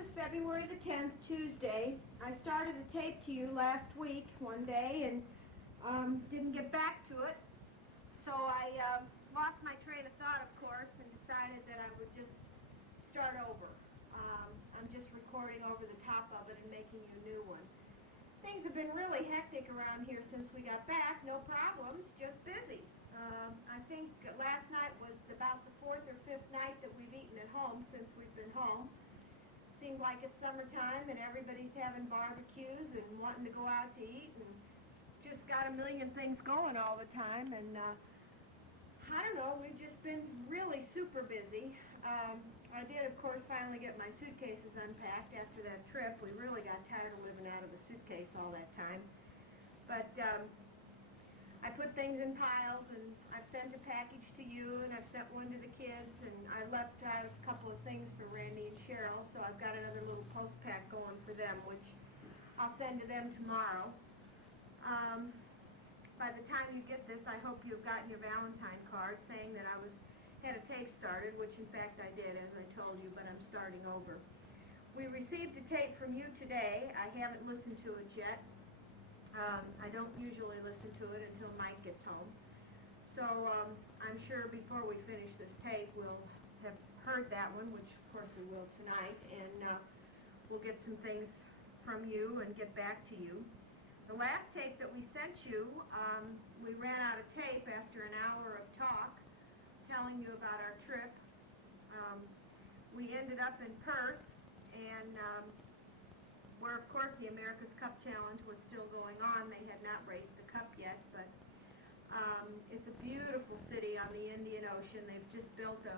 is February the 10th, Tuesday. I started a tape to you last week, one day, and didn't get back to it. So I lost my train of thought, of course, and decided that I would just start over. I'm just recording over the top of it and making you a new one. Things have been really hectic around here since we got back. No problems, just busy. I think last night was about the fourth or fifth night that we've eaten at home since we've been home. Seems like it's summertime and everybody's having barbecues and wanting to go out to eat and just got a million things going all the time. And I don't know, we've just been really super busy. I did, of course, finally get my suitcases unpacked after that trip. We really got tired of living out of the suitcase all that time. But I put things in piles, and I've sent a package to you, and I've sent one to the kids, and I left out a couple of things for Randy and Cheryl, so I've got another little post pack going for them, which I'll send to them tomorrow. By the time you get this, I hope you've gotten your Valentine card saying that I had a tape started, which in fact I did, as I told you, but I'm starting over. We received a tape from you today. I haven't listened to it yet. I don't usually listen to it until Mike gets home. So I'm sure before we finish this tape, we'll have heard that one, which of course we will tonight, and we'll get some things from you and get back to you. The last tape that we sent you, we ran out of tape after an hour of talk, telling you about our trip. We ended up in Perth, and where, of course, the America's Cup Challenge was still going on. They had not raised the cup yet, but it's a beautiful city on the Indian Ocean. They've just built a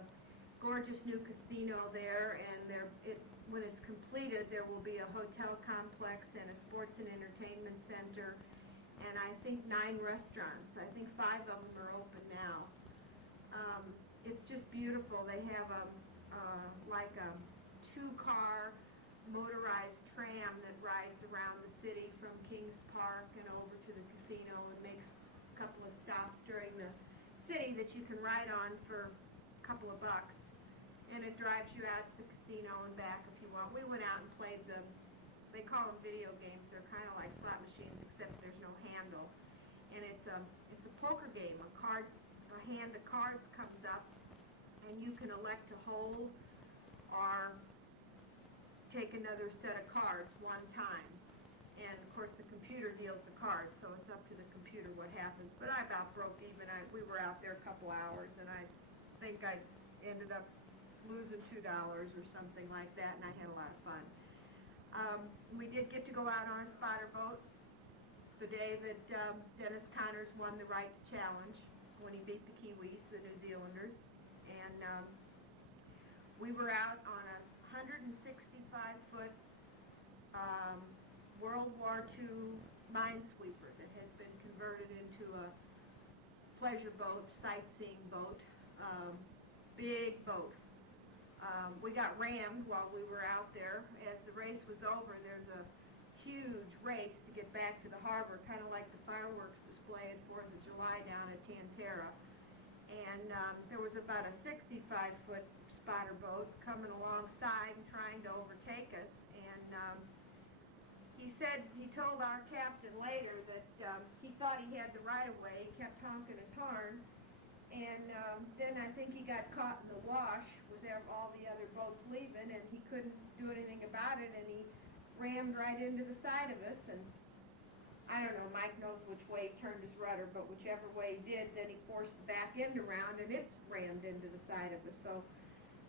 gorgeous new casino there, and when it's completed, there will be a hotel complex and a sports and entertainment center, and I think 9 restaurants. I think 5 of them are open now. It's just beautiful. They have like a 2-car motorized tram that rides around the city from Kings Park and over to the casino and makes a couple of stops during the city that you can ride on for a couple of bucks. And it drives you out to the casino and back if you want. We went out and played they call them video games. They're kind of like slot machines, except there's no handle. And it's a poker game. A hand of cards comes up, and you can elect to hold or take another set of cards one time. And of course the computer deals the cards, so it's up to the computer what happens. But I about broke even. We were out there a couple hours, and I think I ended up losing $2 or something like that, and I had a lot of fun. We did get to go out on a spotter boat the day that Dennis Connors won the right to challenge when he beat the Kiwis, the New Zealanders. And we were out on a 165-foot World War II minesweeper that has been converted into a pleasure boat, sightseeing boat, big boat. We got rammed while we were out there. As the race was over, there's a huge race to get back to the harbor, kind of like the fireworks display at 4th of July down at Tantera. And there was about a 65-foot spotter boat coming alongside and trying to overtake us. And he told our captain later that he thought he had the right-of-way. He kept honking his horn. And then I think he got caught in the wash with all the other boats leaving, and he couldn't do anything about it, and he rammed right into the side of us. And I don't know, Mike knows which way he turned his rudder, but whichever way he did, then he forced the back end around, and it's rammed into the side of us. So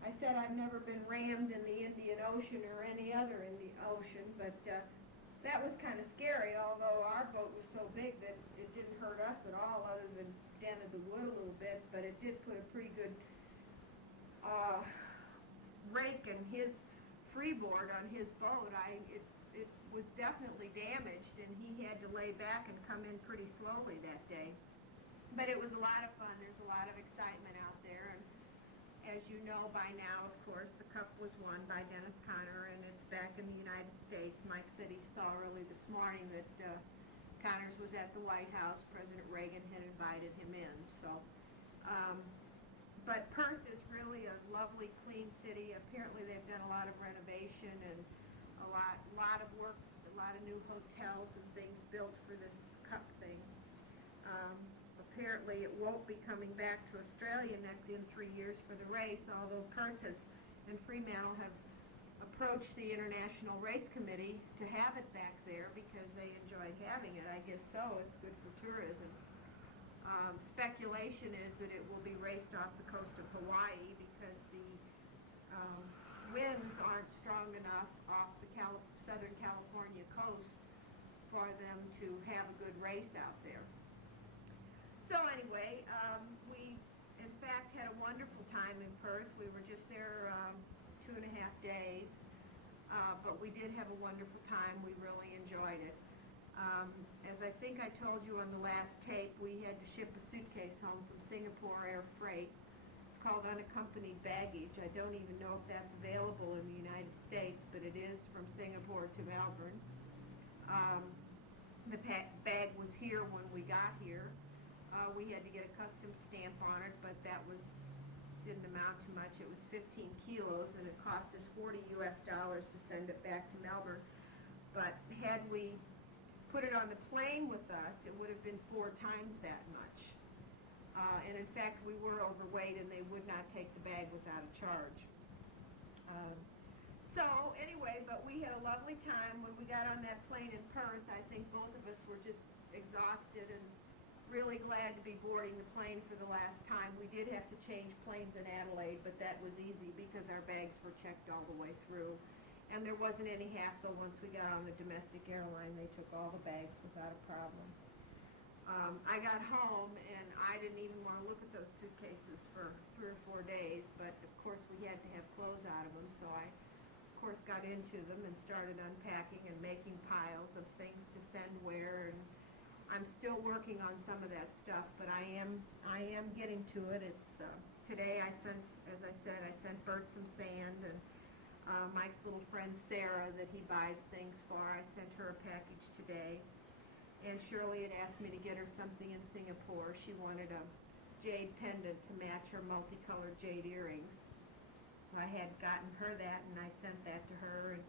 I said I've never been rammed in the Indian Ocean or any other in the ocean, but that was kind of scary, although our boat was so big that it didn't hurt us at all other than dented the wood a little bit, but it did put a pretty good rake in his freeboard on his boat. It was definitely damaged, and he had to lay back and come in pretty slowly that day. But it was a lot of fun. There's a lot of excitement out there, and as you know by now, of course, the cup was won by Dennis Connor, and it's back in the United States. Mike said he saw early this morning that Connors was at the White House. President Reagan had invited him in. So But Perth is really a lovely, clean city. Apparently they've done a lot of renovation and a lot of work, a lot of new hotels and things built for this cup thing. Apparently it won't be coming back to Australia in 3 years for the race, although Perth and Fremantle have approached the International Race Committee to have it back there because they enjoy having it. I guess so. It's good for tourism. Speculation is that it will be raced off the coast of Hawaii because the winds aren't strong enough off the Southern California coast for them to have a good race out there. So anyway, we in fact had a wonderful time in Perth. We were just there 2.5 days, but we did have a wonderful time. We really enjoyed it. As I think I told you on the last tape, we had to ship a suitcase home from Singapore Air Freight. It's called unaccompanied baggage. I don't even know if that's available in the United States, but it is from Singapore to Melbourne. The bag was here when we got here. We had to get a customs stamp on it, but that didn't amount to much. It was 15 kilos, and it cost us $40 to send it back to Melbourne. But had we put it on the plane with us, it would have been 4 times that much. And in fact, we were overweight, and they would not take the bag without a charge. So anyway, but we had a lovely time when we got on that plane in Perth. I think both of us were just exhausted and really glad to be boarding the plane for the last time. We did have to change planes in Adelaide, but that was easy because our bags were checked all the way through. And there wasn't any hassle once we got on the domestic airline. They took all the bags without a problem. I got home, and I didn't even want to look at those suitcases for 3 or 4 days, but of course we had to have clothes out of them, so I, of course, got into them and started unpacking and making piles of things to send where, and I'm still working on some of that stuff, but I am getting to it. It's today I sent, as I said, I sent Bert some sand, and Mike's little friend Sarah that he buys things for, I sent her a package today. And Shirley had asked me to get her something in Singapore. She wanted a jade pendant to match her multicolored jade earrings. So I had gotten her that, and I sent that to her. And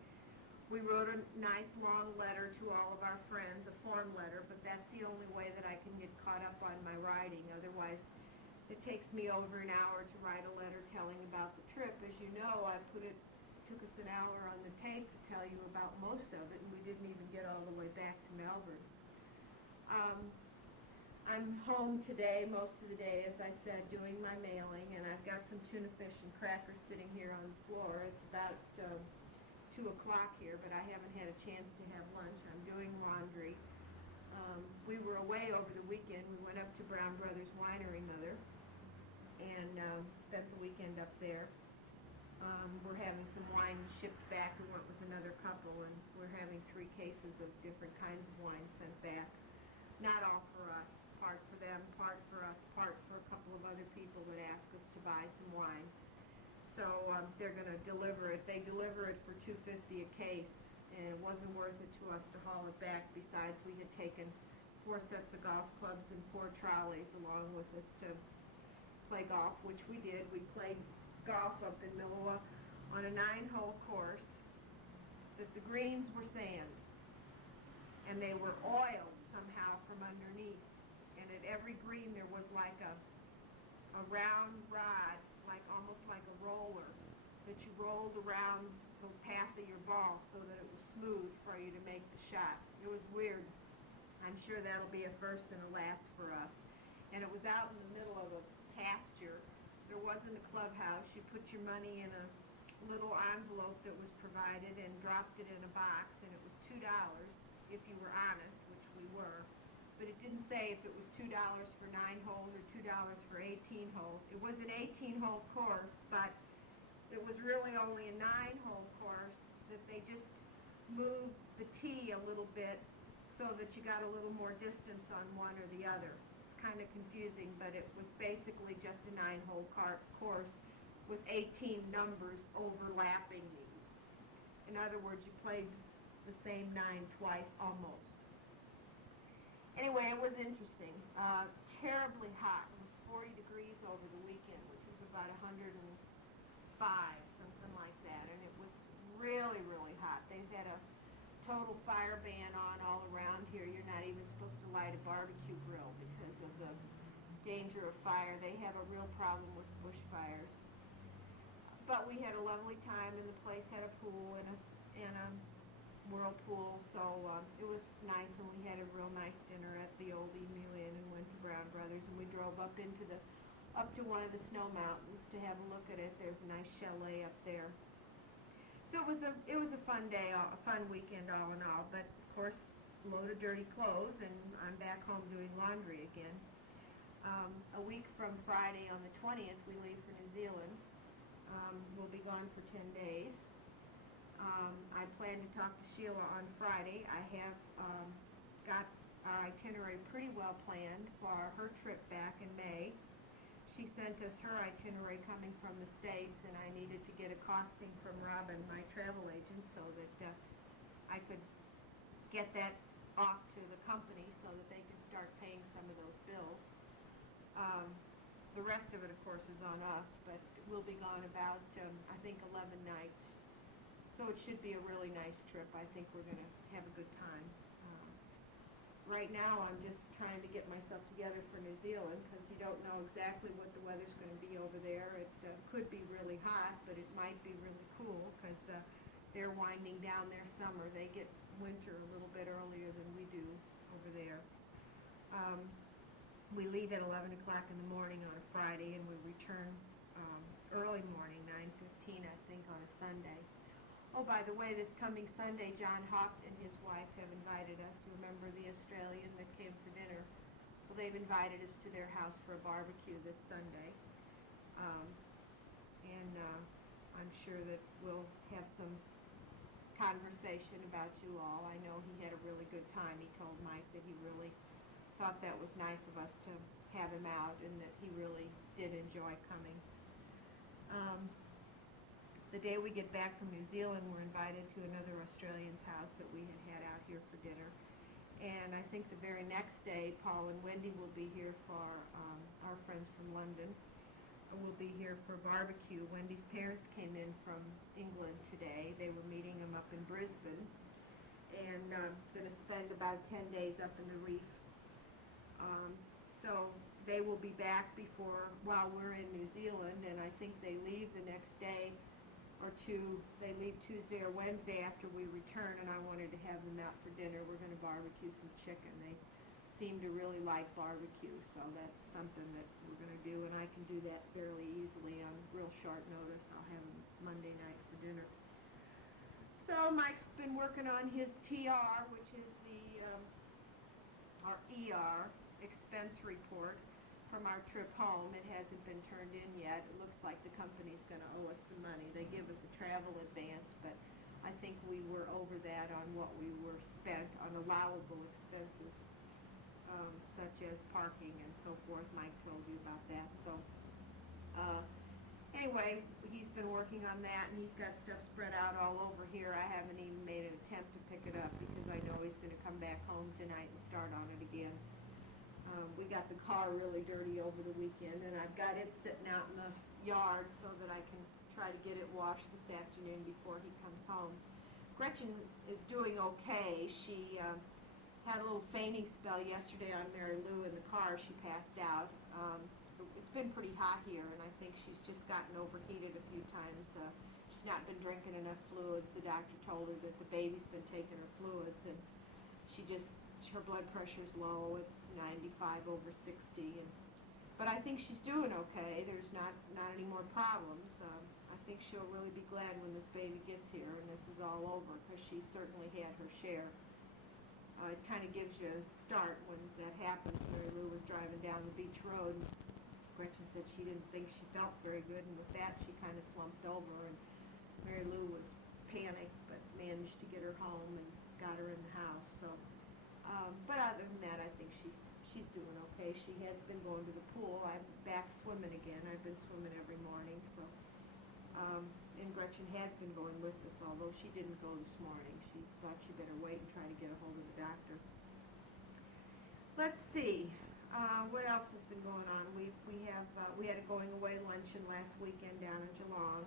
we wrote a nice long letter to all of our friends, a form letter, but that's the only way that I can get caught up on my writing. Otherwise, it takes me over an hour to write a letter telling about the trip. As you know, it took us an hour on the tape to tell you about most of it, and we didn't even get all the way back to Melbourne. I'm home today, most of the day, as I said, doing my mailing, and I've got some tuna fish and crackers sitting here on the floor. It's about 2 o'clock here, but I haven't had a chance to have lunch. I'm doing laundry. We were away over the weekend. We went up to Brown Brothers Winery, Mother, and spent the weekend up there. We're having some wine shipped back. We went with another couple, and we're having 3 cases of different kinds of wine sent back. Not all for us, part for them, part for us, part for a couple of other people that asked us to buy some wine. So they're going to deliver it. They deliver it for $2.50 a case, and it wasn't worth it to us to haul it back. Besides, we had taken 4 sets of golf clubs and 4 trolleys along with us to play golf, which we did. We played golf up in Millewa on a 9-hole course that the greens were sand, and they were oiled somehow from underneath, and at every green there was like a round rod, like almost like a roller, that you rolled around the path of your ball so that it was smooth for you to make the shot. It was weird. I'm sure that'll be a first and a last for us. And it was out in the middle of a pasture. There wasn't a clubhouse. You put your money in a little envelope that was provided and dropped it in a box, and it was $2 if you were honest, which we were. But it didn't say if it was $2 for 9 holes or $2 for 18 holes. It was an 18-hole course, but it was really only a 9-hole course that they just moved the tee a little bit so that you got a little more distance on one or the other. It's kind of confusing, but it was basically just a 9-hole course with 18 numbers overlapping these. In other words, you played the same 9 twice almost. Anyway, it was interesting. Terribly hot. It was 40 degrees over the weekend, which was about 105, something like that, and it was really, really hot. They've had a total fire ban on all around here. You're not even supposed to light a barbecue grill because of the danger of fire. They have a real problem with bushfires. But we had a lovely time, and the place had a pool and a whirlpool, so it was nice, and we had a real nice dinner at the old Emu Inn and went to Brown Brothers, and we drove up to one of the snow mountains to have a look at it. There's a nice chalet up there. So it was a fun day, a fun weekend all in all, but of course, a load of dirty clothes, and I'm back home doing laundry again. A week from Friday on the 20th, we leave for New Zealand. We'll be gone for 10 days. I plan to talk to Sheila on Friday. I have got our itinerary pretty well planned for her trip back in May. She sent us her itinerary coming from the States, and I needed to get a costing from Robin, my travel agent, so that I could get that off to the company so that they could start paying some of those bills. The rest of it, of course, is on us, but we'll be gone about, I think, 11 nights. So it should be a really nice trip. I think we're going to have a good time. Right now, I'm just trying to get myself together for New Zealand because you don't know exactly what the weather's going to be over there. It could be really hot, but it might be really cool because they're winding down their summer. They get winter a little bit earlier than we do over there. We leave at 11 o'clock in the morning on a Friday, and we return early morning, 9:15, I think, on a Sunday. Oh, by the way, this coming Sunday, John Hoft and his wife have invited us. Remember the Australian that came for dinner? Well, they've invited us to their house for a barbecue this Sunday. I'm sure that we'll have some conversation about you all. I know he had a really good time. He told Mike that he really thought that was nice of us to have him out and that he really did enjoy coming. The day we get back from New Zealand, we're invited to another Australian's house that we had out here for dinner. And I think the very next day, Paul and Wendy will be here for our friends from London. We'll be here for barbecue. Wendy's parents came in from England today. They were meeting them up in Brisbane. And going to spend about 10 days up in the reef. So they will be back while we're in New Zealand, and I think they leave the next day or two. They leave Tuesday or Wednesday after we return, and I wanted to have them out for dinner. We're going to barbecue some chicken. They seem to really like barbecue, so that's something that we're going to do, and I can do that fairly easily on real short notice. I'll have them Monday night for dinner. So Mike's been working on his TR, which is our ER, expense report from our trip home. It hasn't been turned in yet. It looks like the company's going to owe us some money. They give us a travel advance, but I think we were over that on what we were spent on allowable expenses, such as parking and so forth. Mike told you about that. So anyway, he's been working on that, and he's got stuff spread out all over here. I haven't even made an attempt to pick it up because I know he's going to come back home tonight and start on it again. We got the car really dirty over the weekend, and I've got it sitting out in the yard so that I can try to get it washed this afternoon before he comes home. Gretchen is doing okay. She had a little fainting spell yesterday on Mary Lou in the car. She passed out. It's been pretty hot here, and I think she's just gotten overheated a few times. She's not been drinking enough fluids. The doctor told her that the baby's been taking her fluids, and her blood pressure's low. It's 95 over 60, but I think she's doing okay. There's not any more problems. I think she'll really be glad when this baby gets here and this is all over, because she certainly had her share. It kind of gives you a start when that happens. Mary Lou was driving down the beach road, and Gretchen said she didn't think she felt very good, and with that she kind of slumped over, and Mary Lou was panicked but managed to get her home and got her in the house. So. But other than that, I think she's doing okay. She has been going to the pool. I'm back swimming again. I've been swimming every morning. So, and Gretchen has been going with us, although she didn't go this morning. She thought she better wait and try to get a hold of the doctor. Let's see. What else has been going on? We had a going away luncheon last weekend down in Geelong.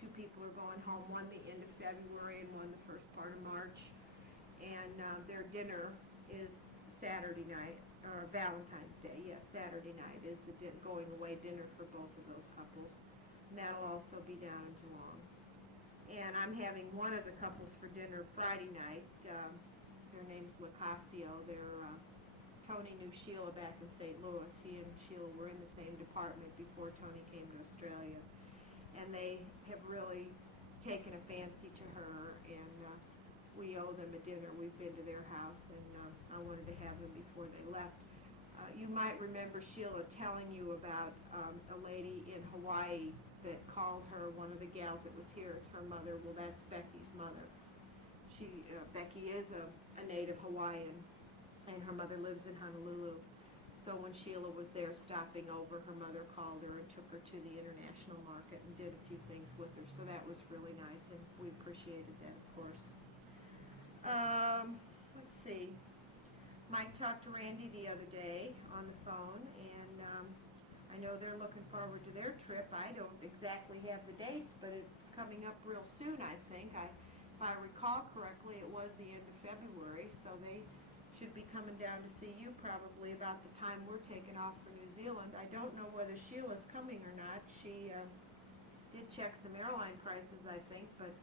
Two people are going home, one the end of February and one the first part of March. And their dinner is Saturday night, or Valentine's Day. Yes, Saturday night is the going away dinner for both of those couples. And that'll also be down in Geelong. And I'm having one of the couples for dinner Friday night. Their name's Lacasio. Tony knew Sheila back in St. Louis. He and Sheila were in the same department before Tony came to Australia. And they have really taken a fancy to her, and we owe them a dinner. We've been to their house, and I wanted to have them before they left. You might remember Sheila telling you about a lady in Hawaii that called her, one of the gals that was here, as her mother. Well, that's Becky's mother. Becky is a native Hawaiian, and her mother lives in Honolulu. So when Sheila was there stopping over, her mother called her and took her to the international market and did a few things with her. So that was really nice, and we appreciated that, of course. Let's see. Mike talked to Randy the other day on the phone, and I know they're looking forward to their trip. I don't exactly have the dates, but it's coming up real soon, I think. If I recall correctly, it was the end of February, so they should be coming down to see you probably about the time we're taking off for New Zealand. I don't know whether Sheila's coming or not. She did check some airline prices, I think, but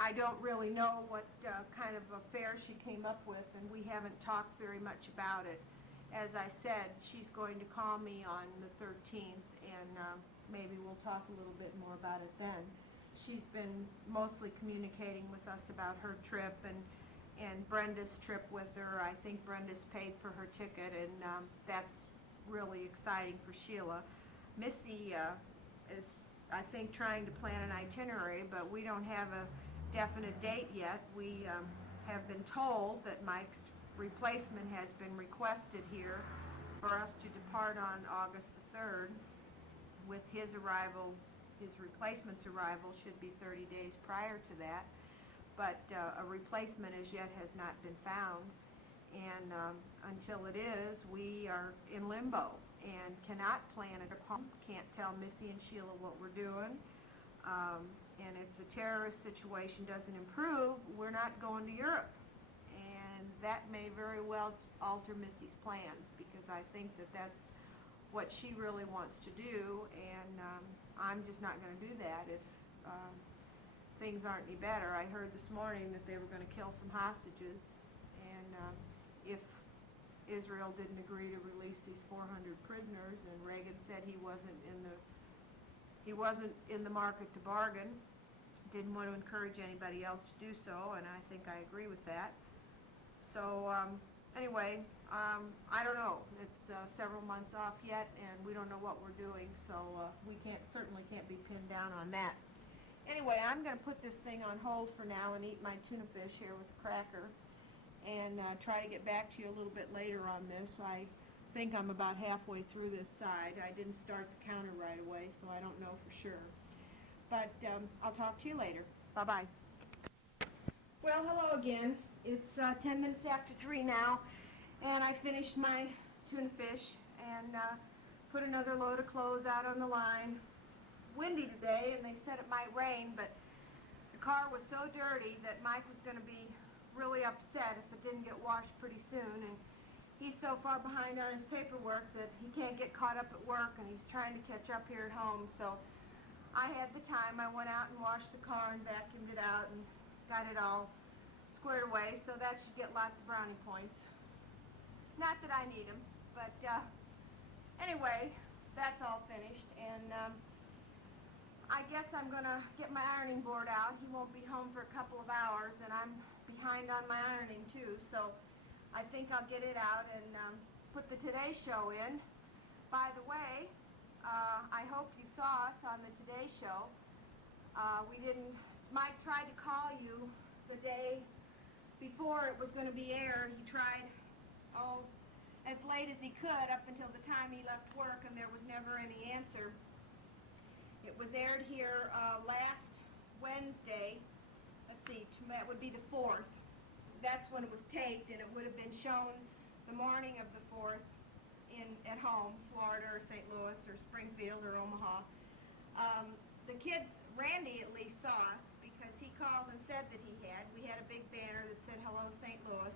I don't really know what kind of a fare she came up with, and we haven't talked very much about it. As I said, she's going to call me on the 13th, and maybe we'll talk a little bit more about it then. She's been mostly communicating with us about her trip and Brenda's trip with her. I think Brenda's paid for her ticket, and that's really exciting for Sheila. Missy is, I think, trying to plan an itinerary, but we don't have a definite date yet. We have been told that Mike's replacement has been requested here for us to depart on August the 3rd. With his arrival, his replacement's arrival should be 30 days prior to that. But a replacement as yet has not been found, and until it is, we are in limbo and cannot plan it upon, can't tell Missy and Sheila what we're doing, and if the terrorist situation doesn't improve, we're not going to Europe, and that may very well alter Missy's plans, because I think that that's what she really wants to do, and I'm just not going to do that if things aren't any better. I heard this morning that they were going to kill some hostages, and if Israel didn't agree to release these 400 prisoners, and Reagan said he wasn't in the market to bargain, didn't want to encourage anybody else to do so, and I think I agree with that. So anyway, I don't know. It's several months off yet, and we don't know what we're doing, so we certainly can't be pinned down on that. Anyway, I'm going to put this thing on hold for now and eat my tuna fish here with a cracker, and try to get back to you a little bit later on this. I think I'm about halfway through this side. I didn't start the counter right away, so I don't know for sure. But I'll talk to you later. Bye-bye. Well, hello again. It's 10 minutes after 3 now, and I finished my tuna fish and put another load of clothes out on the line. Windy today, and they said it might rain, but the car was so dirty that Mike was going to be really upset if it didn't get washed pretty soon, and he's so far behind on his paperwork that he can't get caught up at work, and he's trying to catch up here at home. So I had the time. I went out and washed the car and vacuumed it out and got it all squared away, so that should get lots of brownie points. Not that I need them, but anyway, that's all finished, and I guess I'm going to get my ironing board out. He won't be home for a couple of hours, and I'm behind on my ironing too, so I think I'll get it out and put the Today Show in. By the way, I hope you saw us on the Today Show. Mike tried to call you the day before it was going to be aired. He tried as late as he could up until the time he left work, and there was never any answer. It was aired here last Wednesday. Let's see, that would be the 4th. That's when it was taped, and it would have been shown the the morning of the 4th at home, Florida or St. Louis or Springfield or Omaha. The kids, Randy at least saw us because he called and said that he had. We had a big banner that said Hello St. Louis.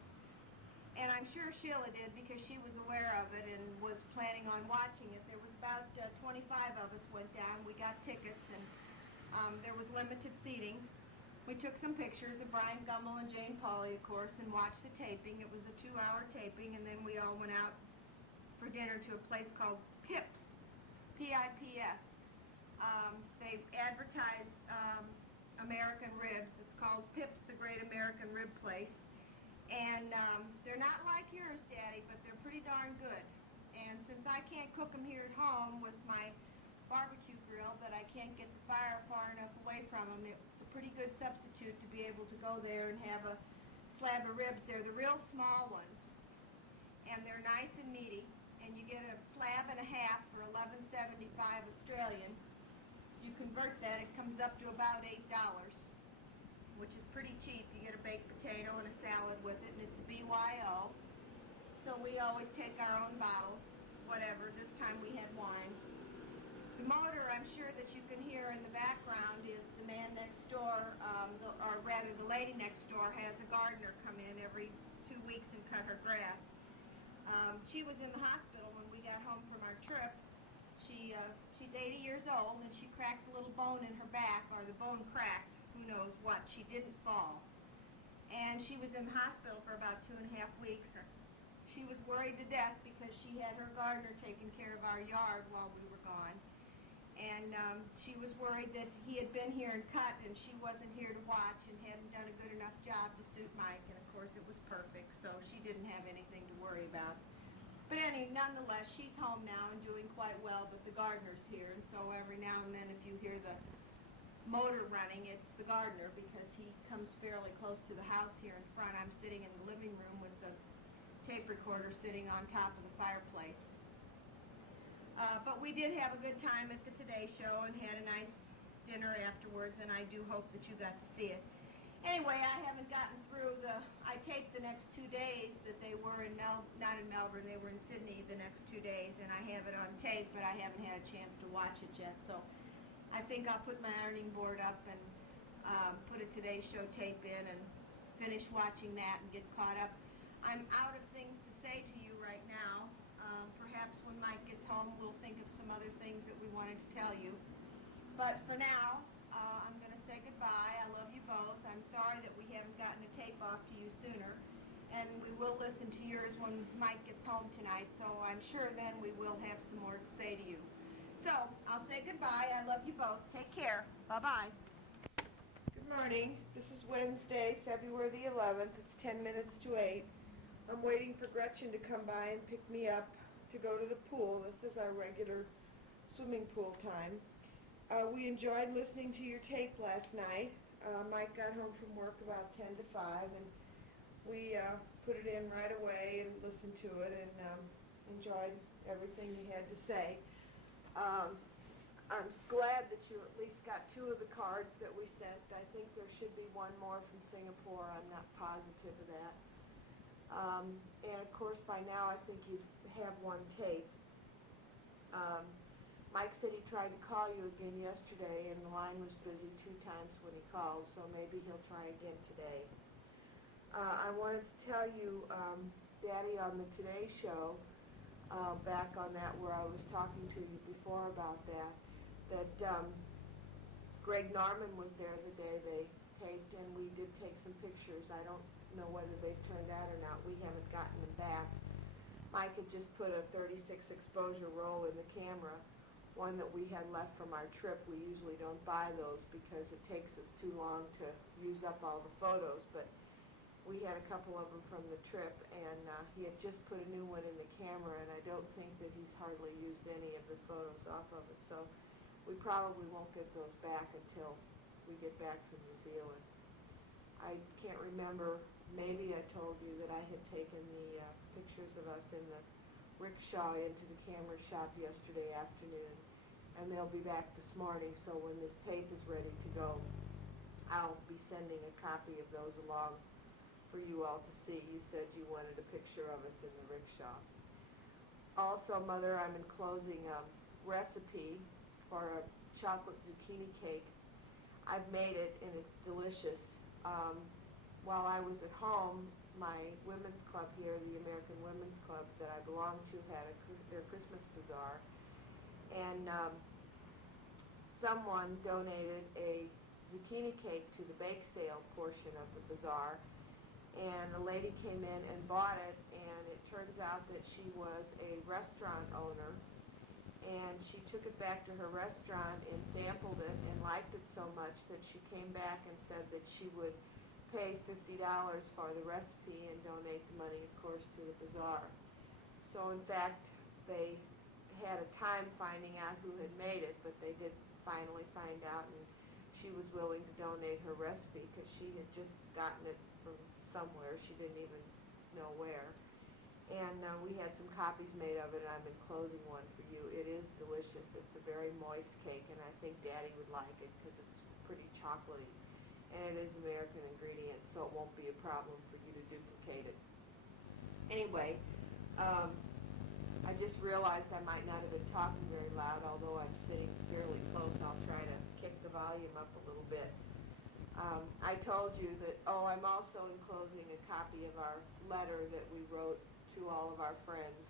And I'm sure Sheila did because she was aware of it and was planning on watching it. There was about 25 of us went down. We got tickets and there was limited seating. We took some pictures of Brian Gummel and Jane Pauley, of course, and watched the taping. It was a 2-hour taping, and then we all went out for dinner to a place called Pips, P-I-P-S. They advertise American ribs. It's called Pips, the Great American Rib Place. And they're not like yours, Daddy, but they're pretty darn good. And since I can't cook them here at home with my barbecue grill, that I can't get the fire far enough away from them, it's a pretty good substitute to be able to go there and have a slab of ribs. They're the real small ones, and they're nice and meaty, and you get a slab and a half for $11.75 Australian. You convert that, it comes up to about $8, which is pretty cheap. You get a baked potato and a salad with it, and it's a BYO. So we always take our own bottle, whatever. This time we had wine. The motor, I'm sure that you can hear in the background, is the man next door, or rather the lady next door has a gardener come in every 2 weeks and cut her grass. She was in the hospital when we got home from our trip. She's 80 years old, and she cracked a little bone in her back, or the bone cracked, who knows what. She didn't fall. And she was in the hospital for about 2.5 weeks. She was worried to death because she had her gardener taking care of our yard while we were gone. And she was worried that he had been here and cut, and she wasn't here to watch and hadn't done a good enough job to suit Mike. And of course it was perfect, so she didn't have anything to worry about. But nonetheless, she's home now and doing quite well, but the gardener's here, and so every now and then if you hear the motor running, it's the gardener, because he comes fairly close to the house here in front. I'm sitting in the living room with the tape recorder sitting on top of the fireplace. But we did have a good time at the Today Show and had a nice dinner afterwards, and I do hope that you got to see it. Anyway, I haven't gotten through I taped the next 2 days that they were not in Melbourne, they were in Sydney the next 2 days, and I have it on tape, but I haven't had a chance to watch it yet, so I think I'll put my ironing board up and put a Today Show tape in and finish watching that and get caught up. I'm out of things to say to you right now. Perhaps when Mike gets home, we'll think of some other things that we wanted to tell you. But for now, I'm going to say goodbye. I love you both. I'm sorry that we haven't gotten a tape off to you sooner. And we will listen to yours when Mike gets home tonight, so I'm sure then we will have some more to say to you. So, I'll say goodbye. I love you both. Take care. Bye-bye. Good morning. This is Wednesday, February the 11th. It's 10 minutes to 8. I'm waiting for Gretchen to come by and pick me up to go to the pool. This is our regular swimming pool time. We enjoyed listening to your tape last night. Mike got home from work about 10 to 5, and we put it in right away and listened to it and enjoyed everything you had to say. I'm glad that you at least got 2 of the cards that we sent. I think there should be one more from Singapore. I'm not positive of that. And of course by now I think you have 1 tape. Mike said he tried to call you again yesterday and the line was busy 2 times when he called, so maybe he'll try again today. I wanted to tell you, Daddy, on the Today Show, back on that where I was talking to you before about that Greg Norman was there the day they taped, and we did take some pictures. I don't know whether they've turned out or not. We haven't gotten them back. Mike had just put a 36 exposure roll in the camera, one that we had left from our trip. We usually don't buy those because it takes us too long to use up all the photos, but we had a couple of them from the trip, and he had just put a new one in the camera, and I don't think that he's hardly used any of the photos off of it, so we probably won't get those back until we get back from New Zealand. I can't remember, maybe I told you that I had taken the pictures of us in the rickshaw into the camera shop yesterday afternoon, and they'll be back this morning, so when this tape is ready to go, I'll be sending a copy of those along for you all to see. You said you wanted a picture of us in the rickshaw. Also, Mother, I'm enclosing a recipe for a chocolate zucchini cake. I've made it and it's delicious. While I was at home, my women's club here, the American Women's Club that I belong to, had their Christmas bazaar, and someone donated a zucchini cake to the bake sale portion of the bazaar, and a lady came in and bought it, and it turns out that she was a restaurant owner, and she took it back to her restaurant and sampled it and liked it so much that she came back and said that she would pay $50 for the recipe and donate the money, of course, to the bazaar. So in fact, they had a time finding out who had made it, but they did finally find out, and she was willing to donate her recipe because she had just gotten it from somewhere. She didn't even know where. And we had some copies made of it, and I'm enclosing one for you. It is delicious. It's a very moist cake, and I think Daddy would like it because it's pretty chocolatey. And it is American ingredients, so it won't be a problem for you to duplicate it. Anyway, I just realized I might not have been talking very loud, although I'm sitting fairly close. I'll try to kick the volume up a little bit. I told you that, I'm also enclosing a copy of our letter that we wrote to all of our friends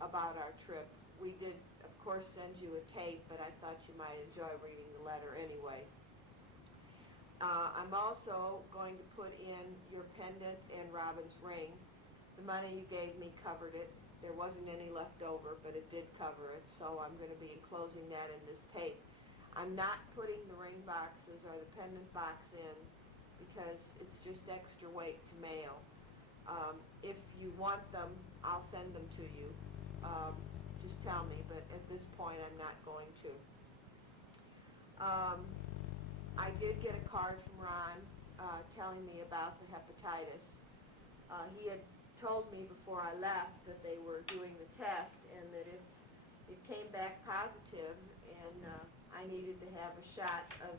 about our trip. We did, of course, send you a tape, but I thought you might enjoy reading the letter anyway. I'm also going to put in your pendant and Robin's ring. The money you gave me covered it. There wasn't any left over, but it did cover it, so I'm going to be enclosing that in this tape. I'm not putting the ring boxes or the pendant box in because it's just extra weight to mail. If you want them, I'll send them to you. Just tell me, but at this point I'm not going to. I did get a card from Ron telling me about the hepatitis. He had told me before I left that they were doing the test and that if it came back positive and I needed to have a shot of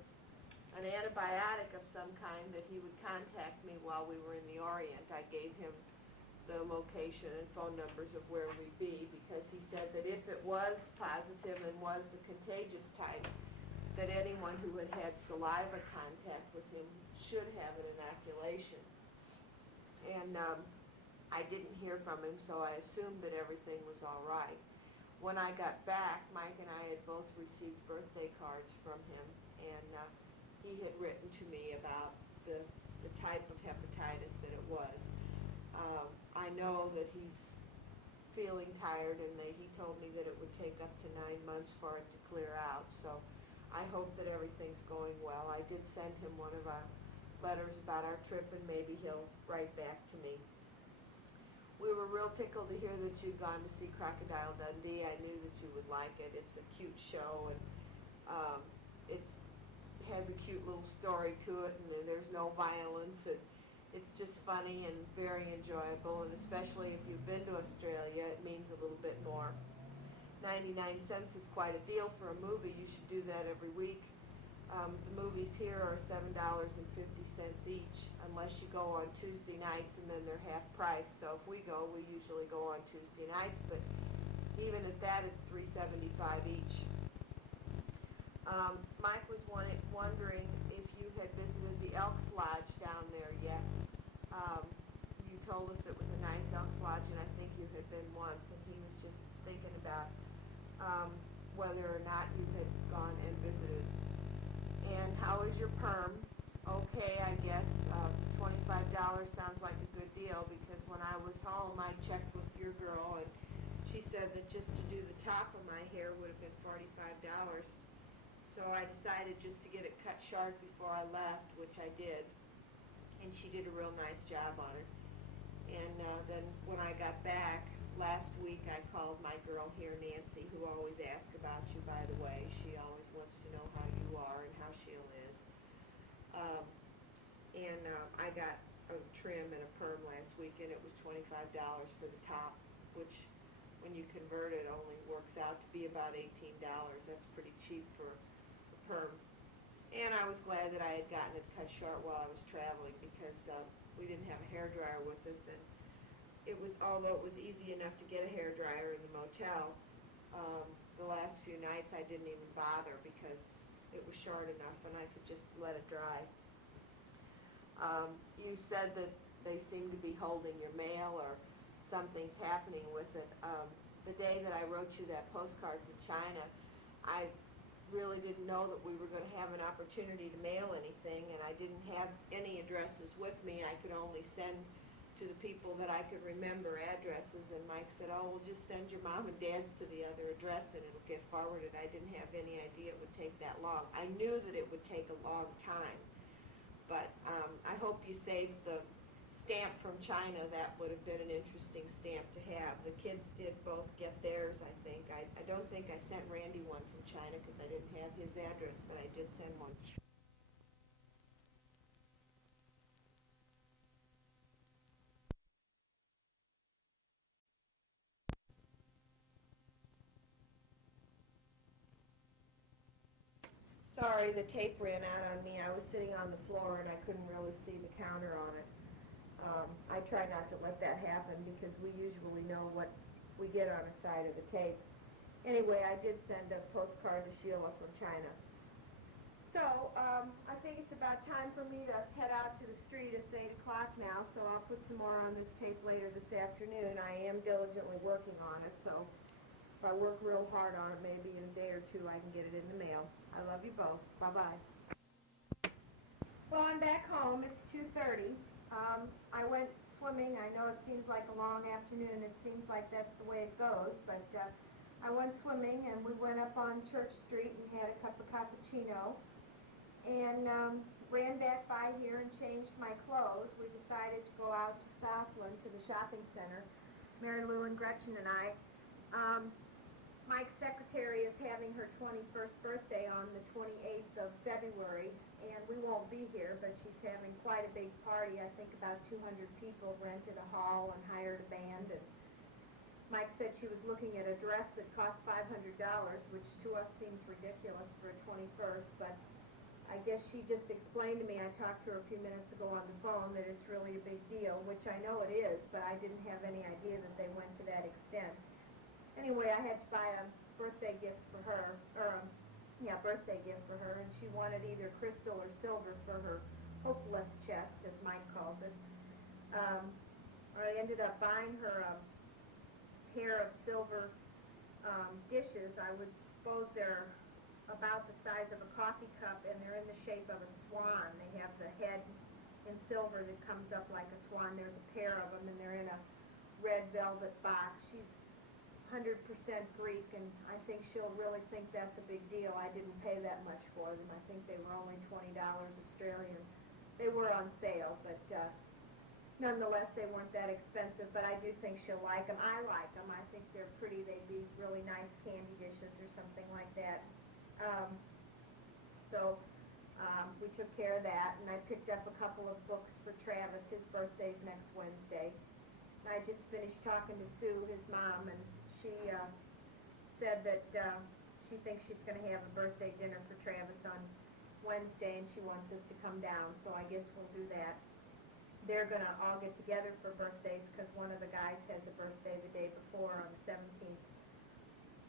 an antibiotic of some kind, that he would contact me while we were in the Orient. I gave him the location and phone numbers of where we'd be because he said that if it was positive and was the contagious type, that anyone who had had saliva contact with him should have an inoculation. And I didn't hear from him, so I assumed that everything was all right. When I got back, Mike and I had both received birthday cards from him, and he had written to me about the type of hepatitis that it was. I know that he's feeling tired, and he told me that it would take up to 9 months for it to clear out, so I hope that everything's going well. I did send him one of our letters about our trip, and maybe he'll write back to me. We were real tickled to hear that you'd gone to see Crocodile Dundee. I knew that you would like it. It's a cute show, and it has a cute little story to it, and there's no violence, and it's just funny and very enjoyable, and especially if you've been to Australia, it means a little bit more. 99 cents is quite a deal for a movie. You should do that every week. The movies here are $7.50 each, unless you go on Tuesday nights, and then they're half price. So if we go, we usually go on Tuesday nights, but even at that, it's $3.75 each. Mike was wondering if you had visited the Elks Lodge down there yet. You told us it was a nice Elks Lodge, and I think you had been once, and he was just thinking about whether or not you had gone and visited. And how is your perm? Okay, I guess. $25 sounds like a good deal because when I was home, I checked with your girl, and she said that just to do the top of my hair would have been $45. So I decided just to get it cut short before I left, which I did, and she did a real nice job on it. And then when I got back last week, I called my girl here, Nancy, who always asks about you, by the way. She always wants to know how you are and how Sheila is. I got a trim and a perm last week, and it was $25 for the top, which when you convert it only works out to be about $18. That's pretty cheap for a perm. And I was glad that I had gotten it cut short while I was traveling because we didn't have a hairdryer with us, and although it was easy enough to get a hairdryer in the motel, the last few nights I didn't even bother because it was short enough and I could just let it dry. You said that they seem to be holding your mail or something's happening with it. The day that I wrote you that postcard to China, I really didn't know that we were going to have an opportunity to mail anything, and I didn't have any addresses with me. I could only send to the people that I could remember addresses, and Mike said, oh, we'll just send your mom and dad's to the other address and it'll get forwarded. I didn't have any idea it would take that long. I knew that it would take a long time, but I hope you saved the stamp from China. That would have been an interesting stamp to have. The kids did both get theirs, I think. I don't think I sent Randy one from China because I didn't have his address, but I did send one. Sorry, the tape ran out on me. I was sitting on the floor and I couldn't really see the counter on it. I try not to let that happen because we usually know what we get on the side of the tape. Anyway, I did send a postcard to Sheila from China. So, I think it's about time for me to head out to the street. It's 8 o'clock now, so I'll put some more on this tape later this afternoon. I am diligently working on it, so if I work real hard on it, maybe in a day or two I can get it in the mail. I love you both. Bye-bye. Well, I'm back home. It's 2:30. I went swimming. I know it seems like a long afternoon. It seems like that's the way it goes, but I went swimming and we went up on Church Street and had a cup of cappuccino and ran back by here and changed my clothes. We decided to go out to Southland to the shopping center, Mary Lou and Gretchen and I. Mike's secretary is having her 21st birthday on the 28th of February, and we won't be here, but she's having quite a big party. I think about 200 people rented a hall and hired a band. And Mike said she was looking at a dress that cost $500, which to us seems ridiculous for a 21st, but I guess she just explained to me, I talked to her a few minutes ago on the phone, that it's really a big deal, which I know it is, but I didn't have any idea that they went to that extent. Anyway, I had to buy a birthday gift for her, and she wanted either crystal or silver for her hopeless chest, as Mike calls it. I ended up buying her a pair of silver dishes. I would suppose they're about the size of a coffee cup, and they're in the shape of a swan. They have the head in silver that comes up like a swan. There's a pair of them, and they're in a red velvet box. She's 100% Greek, and I think she'll really think that's a big deal. I didn't pay that much for them. I think they were only $20 Australian. They were on sale, but nonetheless, they weren't that expensive, but I do think she'll like them. I like them. I think they're pretty. They'd be really nice candy dishes or something like that. We took care of that, and I picked up a couple of books for Travis. His birthday's next Wednesday. And I just finished talking to Sue, his mom, and she said that she thinks she's going to have a birthday dinner for Travis on Wednesday, and she wants us to come down, so I guess we'll do that. They're going to all get together for birthdays because one of the guys has a birthday the day before on the 17th,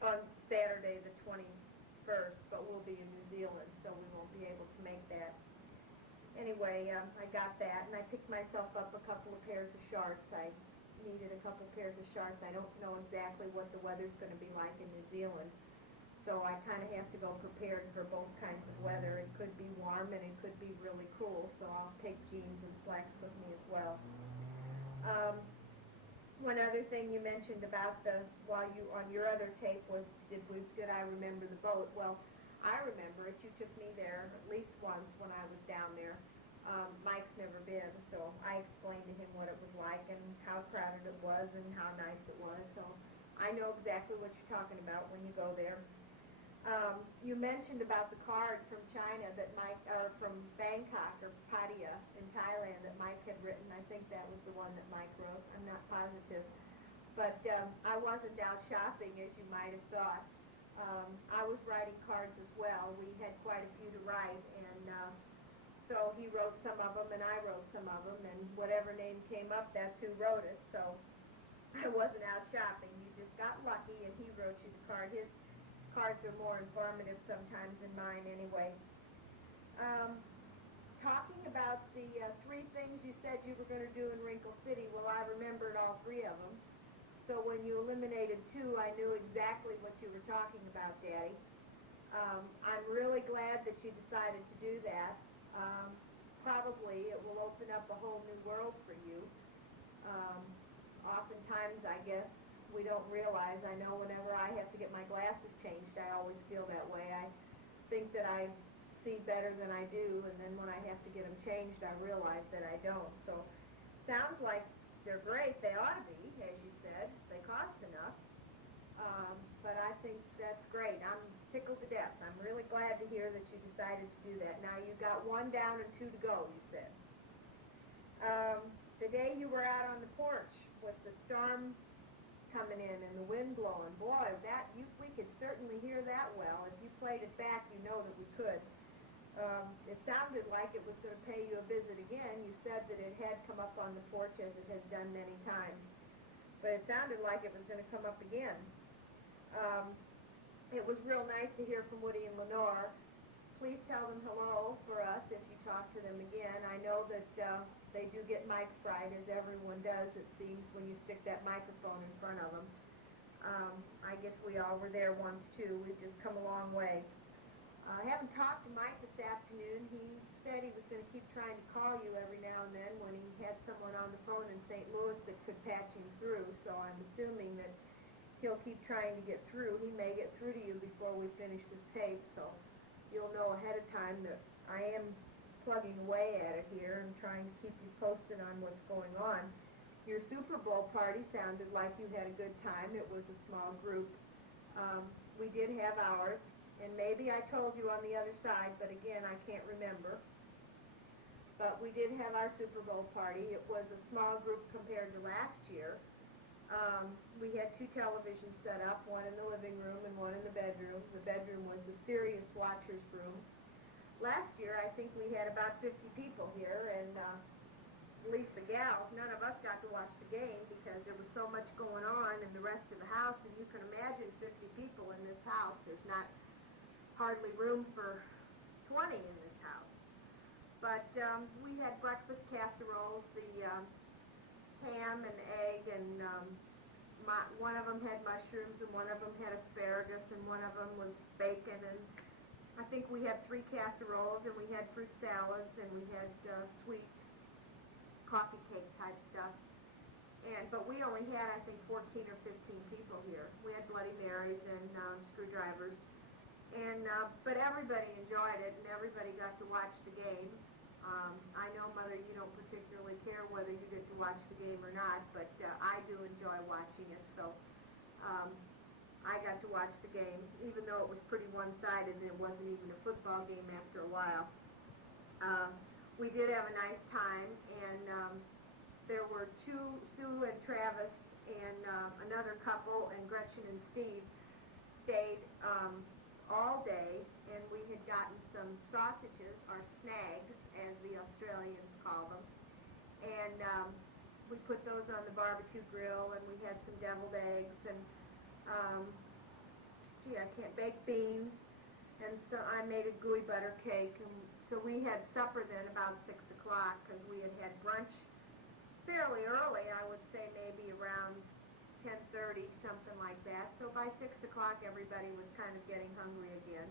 on Saturday the 21st, but we'll be in New Zealand, so we won't be able to make that. Anyway, I got that, and I picked myself up a couple of pairs of shorts. I needed a couple of pairs of shorts. I don't know exactly what the weather's going to be like in New Zealand, so I kind of have to go prepared for both kinds of weather. It could be warm and it could be really cool, so I'll take jeans and slacks with me as well. One other thing you mentioned about on your other tape was, did I remember the boat? Well, I remember it. You took me there at least once when I was down there. Mike's never been, so I explained to him what it was like and how crowded it was and how nice it was. So I know exactly what you're talking about when you go there. You mentioned about the card from China that from Bangkok or Pattaya in Thailand that Mike had written. I think that was the one that Mike wrote. I'm not positive. But I wasn't out shopping, as you might have thought. I was writing cards as well. We had quite a few to write, and So he wrote some of them, and I wrote some of them, and whatever name came up, that's who wrote it. So I wasn't out shopping. You just got lucky, and he wrote you the card. His cards are more informative sometimes than mine anyway. Talking about the 3 things you said you were going to do in Wrinkle City, well, I remembered all 3 of them. So when you eliminated 2, I knew exactly what you were talking about, Daddy. I'm really glad that you decided to do that. Probably it will open up a whole new world for you. Oftentimes, I guess, we don't realize. I know whenever I have to get my glasses changed, I always feel that way. I think that I see better than I do, and then when I have to get them changed, I realize that I don't. So, sounds like they're great. They ought to be, as you said. They cost enough. But I think that's great. I'm tickled to death. I'm really glad to hear that you decided to do that. Now, you got 1 down and 2 to go, you said. The day you were out on the porch with the storm coming in and the wind blowing, boy, we could certainly hear that well. If you played it back, you know that we could. It sounded like it was going to pay you a visit again. You said that it had come up on the porch as it has done many times. But it sounded like it was going to come up again. It was real nice to hear from Woody and Lenore. Please tell them hello for us if you talk to them again. I know that they do get mic fright, as everyone does, it seems, when you stick that microphone in front of them. I guess we all were there once, too. We've just come a long way. I haven't talked to Mike this afternoon. He said he was going to keep trying to call you every now and then when he had someone on the phone in St. Louis that could patch him through, so I'm assuming that he'll keep trying to get through. He may get through to you before we finish this tape, so you'll know ahead of time that I am plugging away at it here and trying to keep you posted on what's going on. Your Super Bowl party sounded like you had a good time. It was a small group. We did have ours, and maybe I told you on the other side, but again, I can't remember. But we did have our Super Bowl party. It was a small group compared to last year. We had 2 televisions set up, one in the living room and one in the bedroom. The bedroom was the serious watcher's room. Last year, I think we had about 50 people here, and at least the gals, none of us got to watch the game because there was so much going on in the rest of the house, and you can imagine 50 people in this house. There's not hardly room for 20 in this house. But we had breakfast casseroles, the ham and egg, and one of them had mushrooms, and one of them had asparagus, and one of them was bacon, and I think we had 3 casseroles, and we had fruit salads, and we had sweets, coffee cake type stuff. But we only had, I think, 14 or 15 people here. We had Bloody Marys and screwdrivers, but everybody enjoyed it, and everybody got to watch the game. I know, Mother, you don't particularly care whether you get to watch the game or not, but I do enjoy watching it, so I got to watch the game, even though it was pretty one-sided and it wasn't even a football game after a while. We did have a nice time, and there were 2, Sue and Travis, and another couple, and Gretchen and Steve stayed all day, and we had gotten some sausages, or snags, as the Australians call them, and we put those on the barbecue grill, and we had some deviled eggs, and baked beans, and so I made a gooey butter cake, and so we had supper then about 6 o'clock, because we had had brunch fairly early, I would say maybe around 10:30, something like that. So by 6 o'clock, everybody was kind of getting hungry again.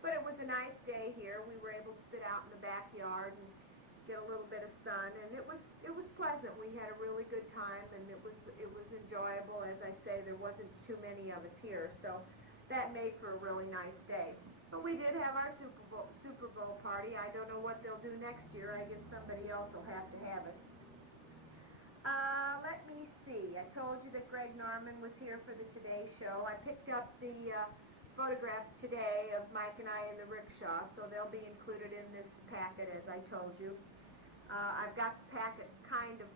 But it was a nice day here. We were able to sit out in the backyard and get a little bit of sun, and it was pleasant. We had a really good time, and it was enjoyable. As I say, there wasn't too many of us here, so that made for a really nice day. But we did have our Super Bowl party. I don't know what they'll do next year. I guess somebody else will have to have it. Let me see. I told you that Greg Norman was here for the Today Show. I picked up the photographs today of Mike and I in the rickshaw, so they'll be included in this packet, as I told you. I've got the packet kind of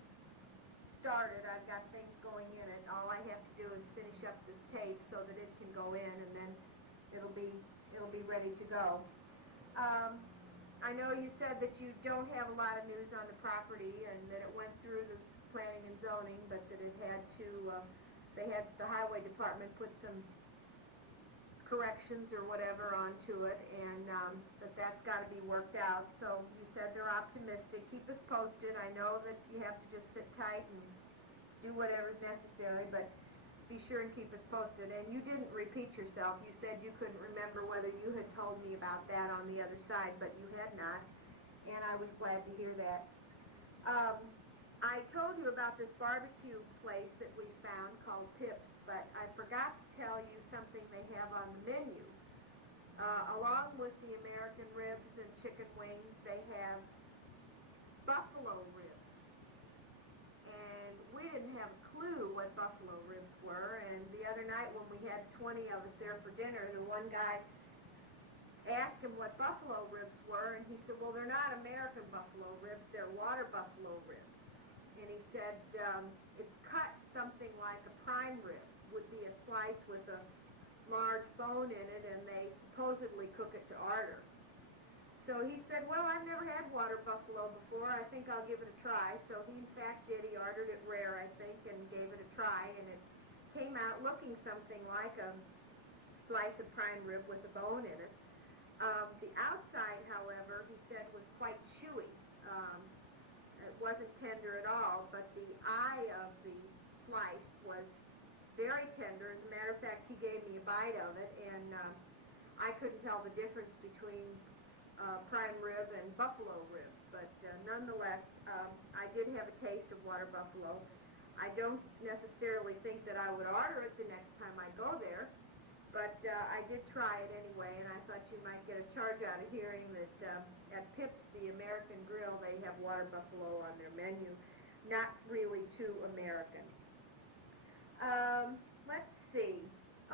started. I've got things going in it. All I have to do is finish up this tape so that it can go in, and then it'll be ready to go. I know you said that you don't have a lot of news on the property and that it went through the planning and zoning, but that it had to, the highway department put some corrections or whatever onto it, and that's got to be worked out. So you said they're optimistic. Keep us posted. I know that you have to just sit tight and do whatever's necessary, but be sure and keep us posted. And you didn't repeat yourself. You said you couldn't remember whether you had told me about that on the other side, but you had not, and I was glad to hear that. I told you about this barbecue place that we found called Pips, but I forgot to tell you something they have on the menu. Along with the American ribs and chicken wings, they have buffalo ribs. And we didn't have a clue what buffalo ribs were, and the other night when we had 20 of us there for dinner, the one guy asked him what buffalo ribs were, and he said, well, they're not American buffalo ribs, they're water buffalo ribs. And he said it's cut something like a prime rib, would be a slice with a large bone in it, and they supposedly cook it to order. So he said, well, I've never had water buffalo before, I think I'll give it a try. So he in fact did. He ordered it rare, I think, and gave it a try, and it came out looking something like a slice of prime rib with a bone in it. The outside, however, he said was quite chewy. It wasn't tender at all, but the eye of the slice was very tender. As a matter of fact, he gave me a bite of it, and I couldn't tell the difference between prime rib and buffalo rib. But nonetheless, I did have a taste of water buffalo. I don't necessarily think that I would order it the next time I go there, but I did try it anyway, and I thought you might get a charge out of hearing that at Pips, the American Grill, they have water buffalo on their menu. Not really too American. Let's see.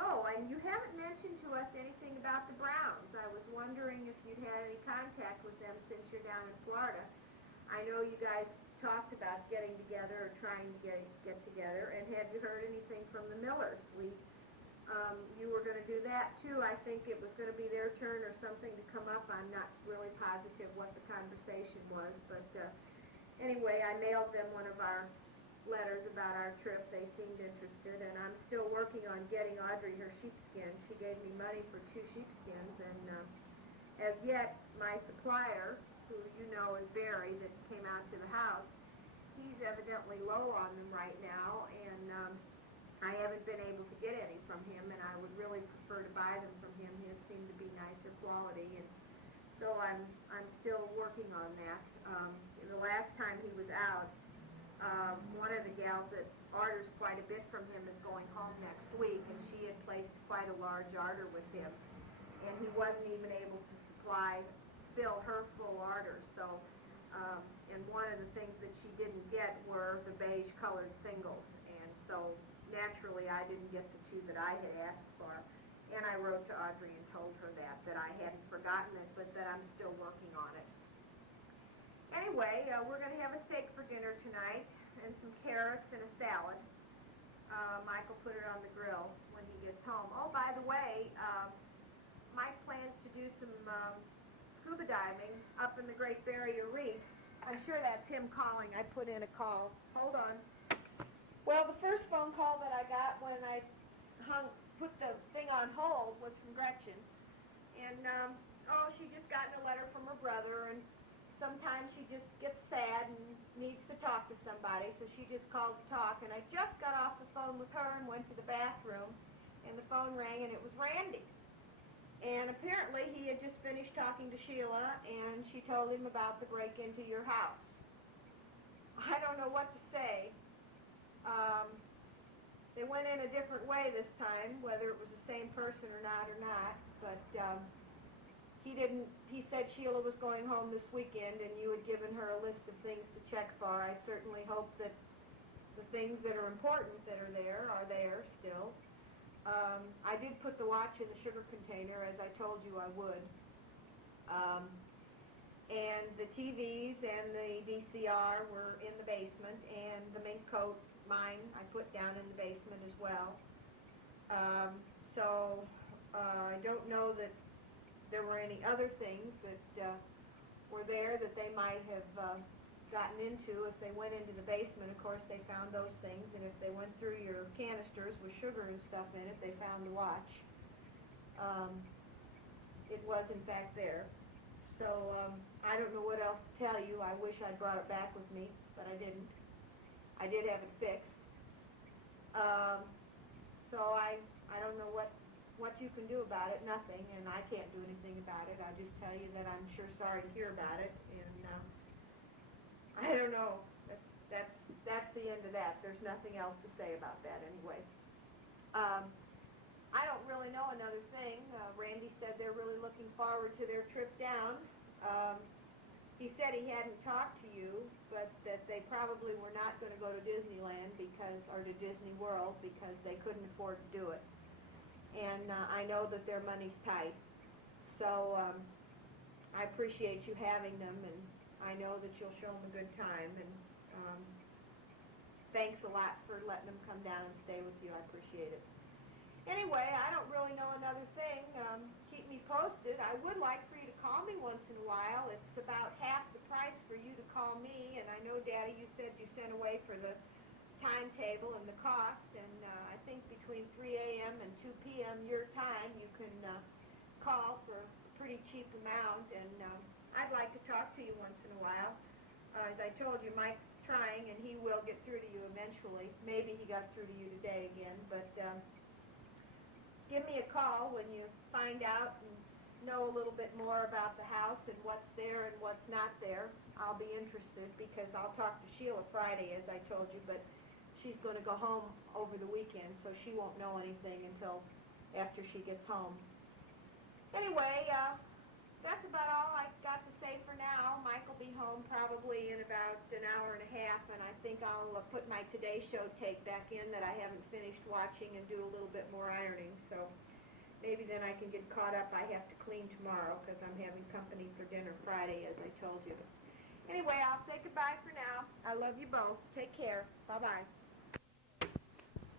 Oh, and you haven't mentioned to us anything about the Browns. I was wondering if you'd had any contact with them since you're down in Florida. I know you guys talked about getting together or trying to get together, and have you heard anything from the Millers? You were going to do that too. I think it was going to be their turn or something to come up. I'm not really positive what the conversation was, but anyway, I mailed them one of our letters about our trip. They seemed interested, and I'm still working on getting Audrey her sheepskin. She gave me money for 2 sheepskins, and as yet, my supplier, who you know is Barry, that came out to the house, he's evidently low on them right now, and I haven't been able to get any from him, and I would really prefer to buy them from him. His seem to be nicer quality, and so I'm still working on that. The last time he was out, one of the gals that orders quite a bit from him is going home next week, and she had placed quite a large order with him, and he wasn't even able to fill her full order. So, and one of the things that she didn't get were the beige colored singles, and so naturally I didn't get the 2 that I had asked for, and I wrote to Audrey and told her that I hadn't forgotten it, but that I'm still working on it. Anyway, we're going to have a steak for dinner tonight, and some carrots and a salad. Michael put it on the grill when he gets home. Oh, by the way, Mike plans to do some scuba diving up in the Great Barrier Reef. I'm sure that's him calling. I put in a call. Hold on. Well, the first phone call that I got when I put the thing on hold was from Gretchen. And, she just gotten a letter from her brother, and sometimes she just gets sad and needs to talk to somebody, so she just called to talk. And I just got off the phone with her and went to the bathroom, and the phone rang, and it was Randy. And apparently he had just finished talking to Sheila, and she told him about the break into your house. I don't know what to say. They went in a different way this time, whether it was the same person or not, but he said Sheila was going home this weekend, and you had given her a list of things to check for. I certainly hope that the things that are important that are there still. I did put the watch in the sugar container, as I told you I would. And the TVs and the VCR were in the basement, and the mink coat, mine, I put down in the basement as well. I don't know that there were any other things that were there that they might have gotten into. If they went into the basement, of course, they found those things, and if they went through your canisters with sugar and stuff in it, they found the watch. It was, in fact, there. So I don't know what else to tell you. I wish I'd brought it back with me, but I didn't. I did have it fixed. So I don't know what you can do about it. Nothing, and I can't do anything about it. I'll just tell you that I'm sure sorry to hear about it, and I don't know. That's the end of that. There's nothing else to say about that anyway. I don't really know another thing. Randy said they're really looking forward to their trip down. He said he hadn't talked to you, but that they probably were not going to go to Disneyland or to Disney World because they couldn't afford to do it. And I know that their money's tight. So I appreciate you having them, and I know that you'll show them a good time. And thanks a lot for letting them come down and stay with you. I appreciate it. Anyway, I don't really know another thing. Keep me posted. I would like for you to call me once in a while. It's about half the price for you to call me, and I know, Daddy, you said you sent away for the timetable and the cost, and I think between 3 a.m. and 2 p.m. your time, you can call for a pretty cheap amount, and I'd like to talk to you once in a while. As I told you, Mike's trying, and he will get through to you eventually. Maybe he got through to you today again, but give me a call when you find out and know a little bit more about the house and what's there and what's not there. I'll be interested because I'll talk to Sheila Friday, as I told you, but she's going to go home over the weekend, so she won't know anything until after she gets home. Anyway, that's about all I've got to say for now. Mike will be home probably in about an hour and a half, and I think I'll put my Today Show tape back in that I haven't finished watching and do a little bit more ironing. So maybe then I can get caught up. I have to clean tomorrow because I'm having company for dinner Friday, as I told you. Anyway, I'll say goodbye for now. I love you both. Take care. Bye-bye.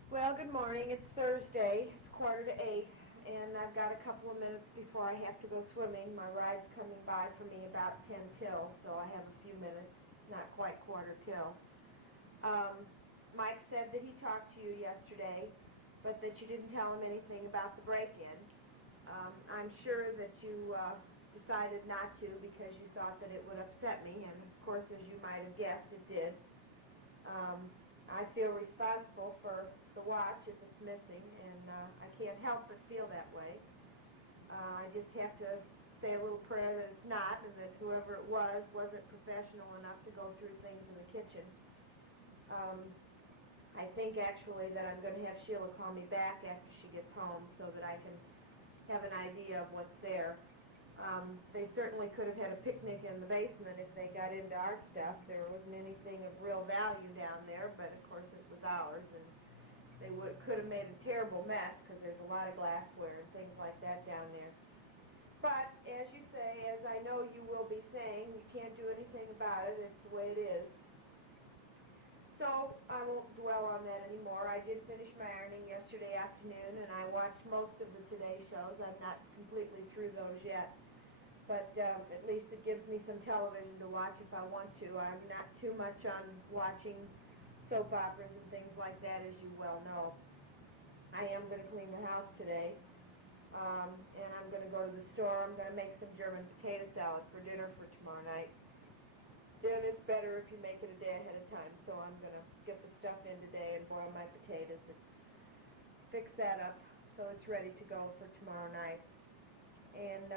Well, good morning. It's Thursday. It's 7:45. And I've got a couple of minutes before I have to go swimming. My ride's coming by for me about 10 till, so I have a few minutes, not quite quarter till. Mike said that he talked to you yesterday, but that you didn't tell him anything about the break-in. I'm sure that you decided not to because you thought that it would upset me, and of course, as you might have guessed, it did. I feel responsible for the watch if it's missing, and I can't help but feel that way. I just have to say a little prayer that it's not, and that whoever it wasn't professional enough to go through things in the kitchen. I think actually that I'm going to have Sheila call me back after she gets home so that I can have an idea of what's there. They certainly could have had a picnic in the basement if they got into our stuff. There wasn't anything of real value down there, but of course it was ours, and they could have made a terrible mess because there's a lot of glassware and things like that down there. But as you say, as I know you will be saying, you can't do anything about it. It's the way it is. So I won't dwell on that anymore. I did finish my ironing yesterday afternoon, and I watched most of the Today shows. I'm not completely through those yet. But at least it gives me some television to watch if I want to. I'm not too much on watching soap operas and things like that, as you well know. I am going to clean the house today, and I'm going to go to the store. I'm going to make some German potato salad for dinner for tomorrow night. Then it's better if you make it a day ahead of time, so I'm going to get the stuff in today and boil my potatoes and fix that up so it's ready to go for tomorrow night. And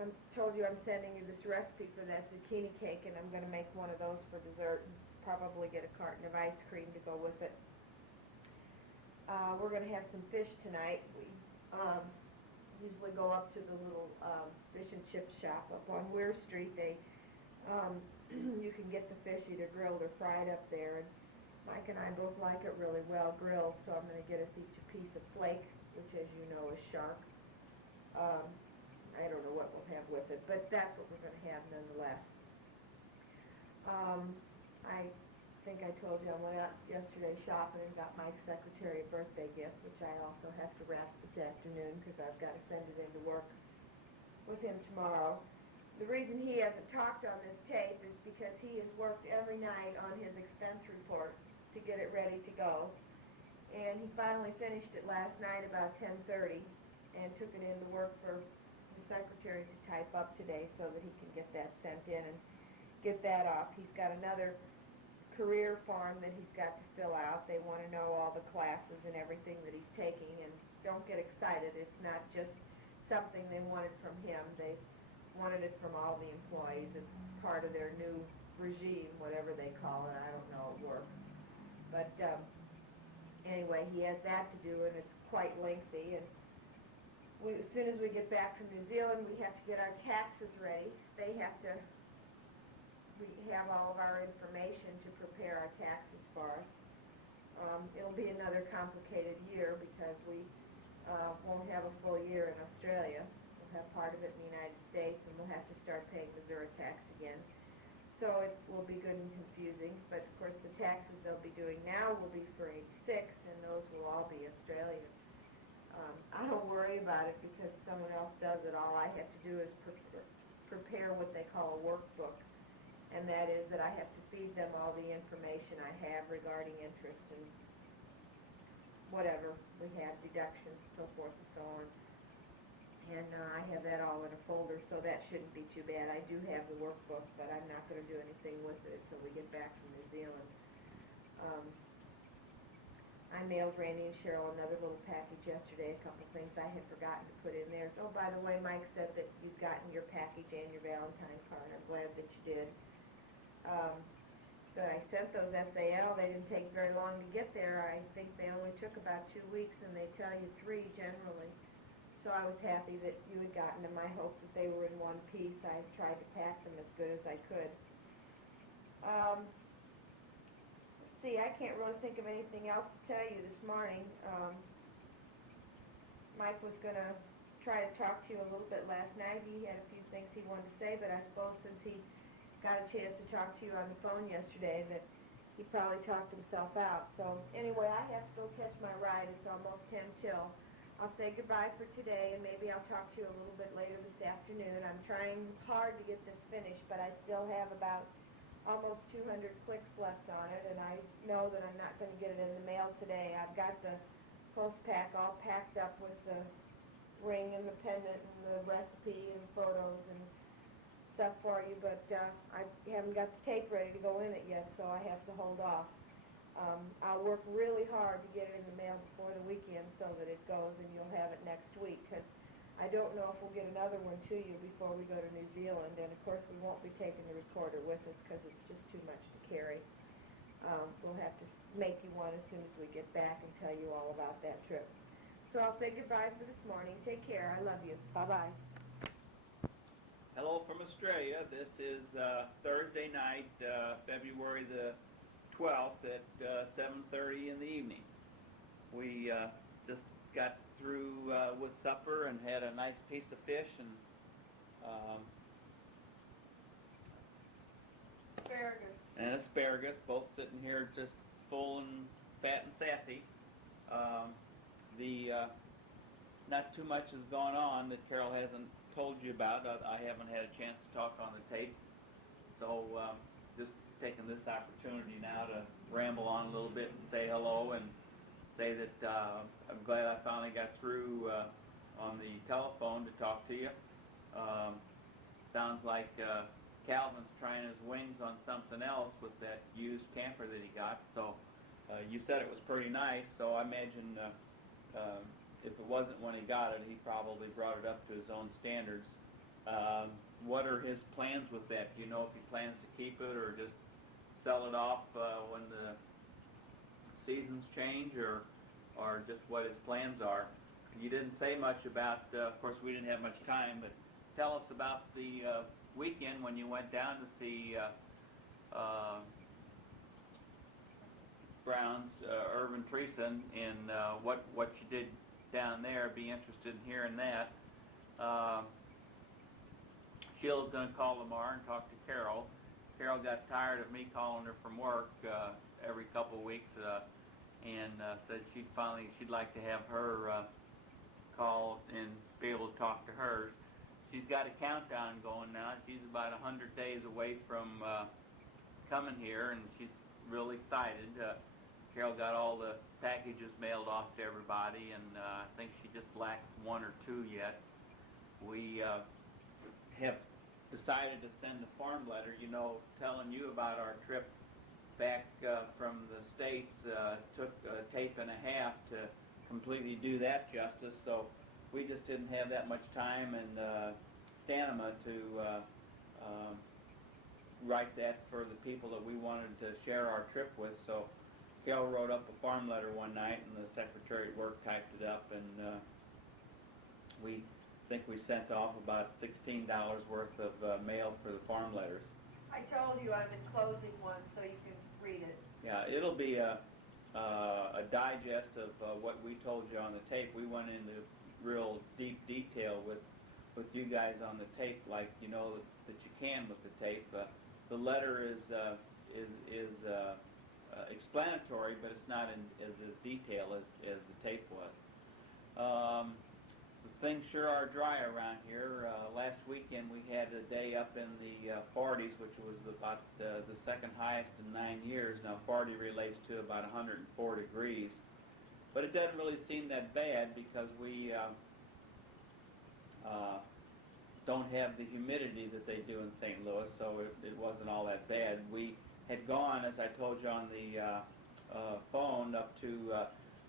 I told you I'm sending you this recipe for that zucchini cake, and I'm going to make one of those for dessert and probably get a carton of ice cream to go with it. We're going to have some fish tonight. We usually go up to the little fish and chip shop up on Weir Street. You can get the fish either grilled or fried up there, and Mike and I both like it really well grilled, so I'm going to get us each a piece of flake, which, as you know, is shark. I don't know what we'll have with it, but that's what we're going to have nonetheless. I think I told you I went out yesterday shopping and got Mike's secretary a birthday gift, which I also have to wrap this afternoon because I've got to send it into work with him tomorrow. the reason he hasn't talked on this tape is because he has worked every night on his expense report to get it ready to go. And he finally finished it last night about 10:30 and took it into work for the secretary to type up today so that he can get that sent in and get that off. He's got another career form that he's got to fill out. They want to know all the classes and everything that he's taking, and don't get excited. It's not just something they wanted from him. They wanted it from all the employees. It's part of their new regime, whatever they call it. I don't know at work. But anyway, he has that to do, and it's quite lengthy. And as soon as we get back from New Zealand, we have to get our taxes ready. We have all of our information to prepare our taxes for us. It'll be another complicated year because we won't have a full year in Australia. We'll have part of it in the United States, and we'll have to start paying Missouri tax again. So it will be good and confusing, but of course the taxes they'll be doing now will be for '86, and those will all be Australian. I don't worry about it because someone else does it. All I have to do is prepare what they call a workbook, and that is that I have to feed them all the information I have regarding interest and whatever we have, deductions, so forth and so on. And I have that all in a folder, so that shouldn't be too bad. I do have the workbook, but I'm not going to do anything with it until we get back from New Zealand. I mailed Randy and Cheryl another little package yesterday, a couple things I had forgotten to put in there. Oh, by the way, Mike said that you've gotten your package and your Valentine card. I'm glad that you did. But I sent those SAL. They didn't take very long to get there. I think they only took about 2 weeks, and they tell you 3 generally. So I was happy that you had gotten them. I hope that they were in one piece. I tried to pack them as good as I could. Let's see, I can't really think of anything else to tell you this morning. Mike was going to try to talk to you a little bit last night. He had a few things he wanted to say, but I suppose since he got a chance to talk to you on the phone yesterday that he probably talked himself out. So anyway, I have to go catch my ride. It's almost 10 till. I'll say goodbye for today, and maybe I'll talk to you a little bit later this afternoon. I'm trying hard to get this finished, but I still have about almost 200 clicks left on it, and I know that I'm not going to get it in the mail today. I've got the post pack all packed up with the ring and the pendant and the recipe and photos and stuff for you, but I haven't got the tape ready to go in it yet, so I have to hold off. I'll work really hard to get it in the mail before the weekend so that it goes and you'll have it next week, because I don't know if we'll get another one to you before we go to New Zealand, and of course we won't be taking the recorder with us because it's just too much to carry. We'll have to make you one as soon as we get back and tell you all about that trip. So I'll say goodbye for this morning. Take care. I love you. Bye-bye. Hello from Australia. This is Thursday night, February the 12th at 7:30 in the evening. We just got through with supper and had a nice piece of fish and asparagus, both sitting here just full and fat and sassy. Not too much has gone on that Carole hasn't told you about. I haven't had a chance to talk on the tape, so just taking this opportunity now to ramble on a little bit and say hello and say that I'm glad I finally got through on the telephone to talk to you. Sounds like Calvin's trying his wings on something else with that used camper that he got. So you said it was pretty nice, so I imagine if it wasn't when he got it, he probably brought it up to his own standards. What are his plans with that? Do you know if he plans to keep it or just sell it off when the seasons change, or just what his plans are? You didn't say much about, of course we didn't have much time, but tell us about the weekend when you went down to see Brown's, Irvin Treason, and what you did down there. Be interested in hearing that. Sheila's going to call tomorrow and talk to Carole. Carole got tired of me calling her from work every couple of weeks and said she'd like to have her call and be able to talk to her. she's got a countdown going now. She's about 100 days away from coming here, and she's real excited. Carole got all the packages mailed off to everybody, and I think she just lacks one or two yet. We have decided to send a farm letter, telling you about our trip back from the States. Took a tape and a half to completely do that justice, so we just didn't have that much time and stamina to write that for the people that we wanted to share our trip with. So Carole wrote up a farm letter one night, and the secretary at work typed it up, and we think we sent off about $16 worth of mail for the farm letters. I told you I'm enclosing one so you can read it. Yeah, it'll be a digest of what we told you on the tape. We went into real deep detail with you guys on the tape, like that you can with the tape. The letter is explanatory, but it's not as detailed as the tape was. Things sure are dry around here. Last weekend we had a day up in the 40s, which was about the second highest in 9 years. Now 40 relates to about 104 degrees. But it doesn't really seem that bad because we don't have the humidity that they do in St. Louis, so it wasn't all that bad. We had gone, as I told you on the phone, up to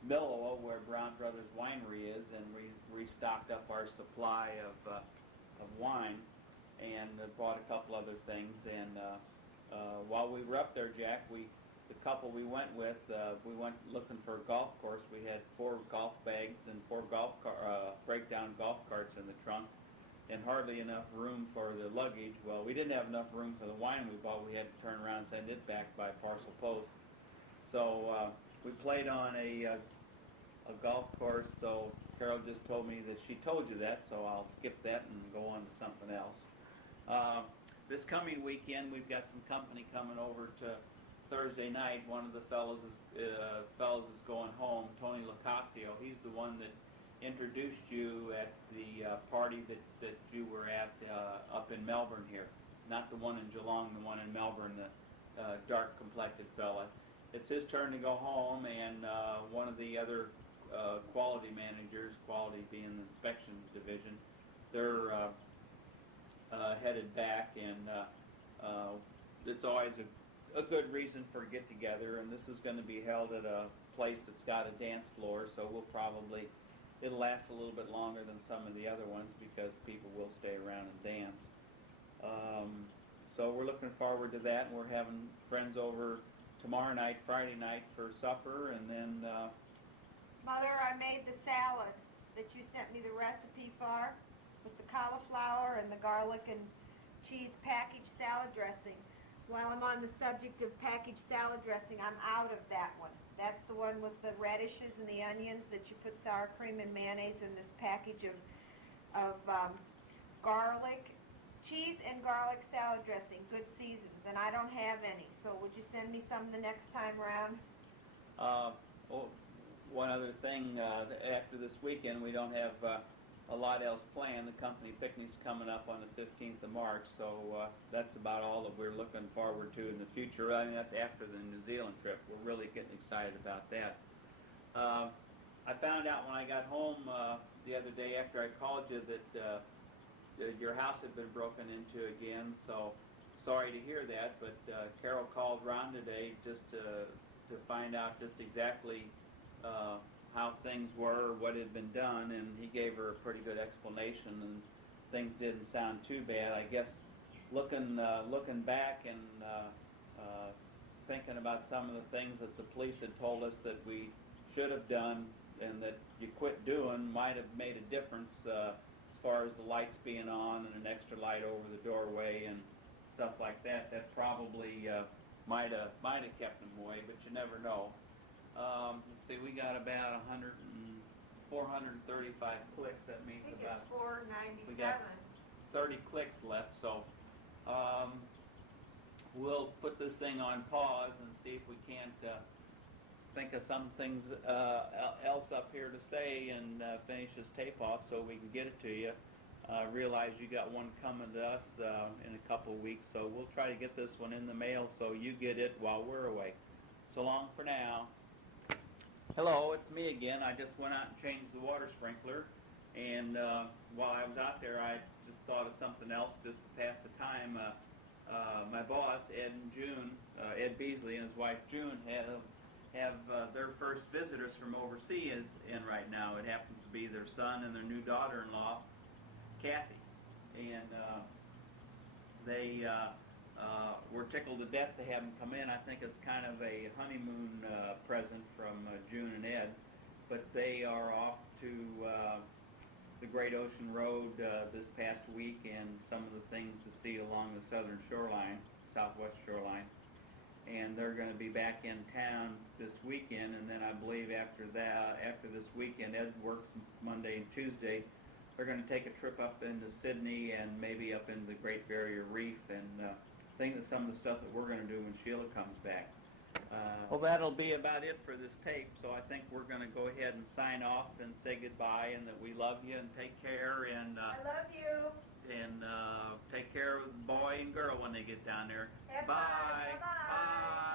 Millowell, where Brown Brothers Winery is, and we restocked up our supply of wine and bought a couple other things. And while we were up there, Jack, the couple we went with, we went looking for a golf course. We had 4 golf bags and 4 breakdown golf carts in the trunk, and hardly enough room for the luggage. Well, we didn't have enough room for the wine we bought. We had to turn around and send it back by parcel post. So we played on a golf course, so Carole just told me that she told you that, so I'll skip that and go on to something else. This coming weekend, we've got some company coming over to Thursday night. One of the fellows is going home, Tony Locascio. He's the one that introduced you at the party that you were at up in Melbourne here. Not the one in Geelong, the one in Melbourne, the dark-complected fella. It's his turn to go home, and one of the other quality managers, quality being the inspections division, they're headed back, and it's always a good reason for a get-together, and this is going to be held at a place that's got a dance floor, so it'll last a little bit longer than some of the other ones because people will stay around and dance. So we're looking forward to that, and we're having friends over tomorrow night, Friday night, for supper, and then Mother, I made the salad that you sent me the recipe for with the cauliflower and the garlic and cheese packaged salad dressing. While I'm on the subject of packaged salad dressing, I'm out of that one. That's the one with the radishes and the onions that you put sour cream and mayonnaise in this package of garlic, cheese and garlic salad dressing, good seasons, and I don't have any. So would you send me some the next time around? One other thing, after this weekend, we don't have a lot else planned. The company picnic's coming up on the 15th of March, so that's about all that we're looking forward to in the future. I mean, that's after the New Zealand trip. We're really getting excited about that. I found out when I got home the other day after I called you that your house had been broken into again, so sorry to hear that, but Carole called Ron today just to find out just exactly how things were, what had been done, and he gave her a pretty good explanation, and things didn't sound too bad. I guess looking back and thinking about some of the things that the police had told us that we should have done and that you quit doing might have made a difference as far as the lights being on and an extra light over the doorway and stuff like that. That probably might have kept them away, but you never know. Let's see, we got about 435 clicks. That means I think about it's 497. we got 30 clicks left. So we'll put this thing on pause and see if we can't think of some things else up here to say and finish this tape off so we can get it to you. realize you got one coming to us in a couple weeks, so we'll try to get this one in the mail so you get it while we're away. So long for now. Hello, it's me again. I just went out and changed the water sprinkler, and while I was out there, I just thought of something else just to pass the time. My boss, Ed and June, Ed Beasley and his wife June have their first visitors from overseas in right now. It happens to be their son and their new daughter-in-law, Kathy, and they were tickled to death to have them come in. I think it's kind of a honeymoon present from June and Ed, but they are off to the Great Ocean Road this past week, and some of the things to see along the southern shoreline, southwest shoreline. And they're going to be back in town this weekend, and then I believe after this weekend, Ed works Monday and Tuesday. They're going to take a trip up into Sydney and maybe up into the Great Barrier Reef and think of some of the stuff that we're going to do when Sheila comes back. Well, that'll be about it for this tape, so I think we're going to go ahead and sign off and say goodbye, and that we love you and take care, and I love you. take care of the boy and girl when they get down there. Bye. Bye. Bye-bye. Bye.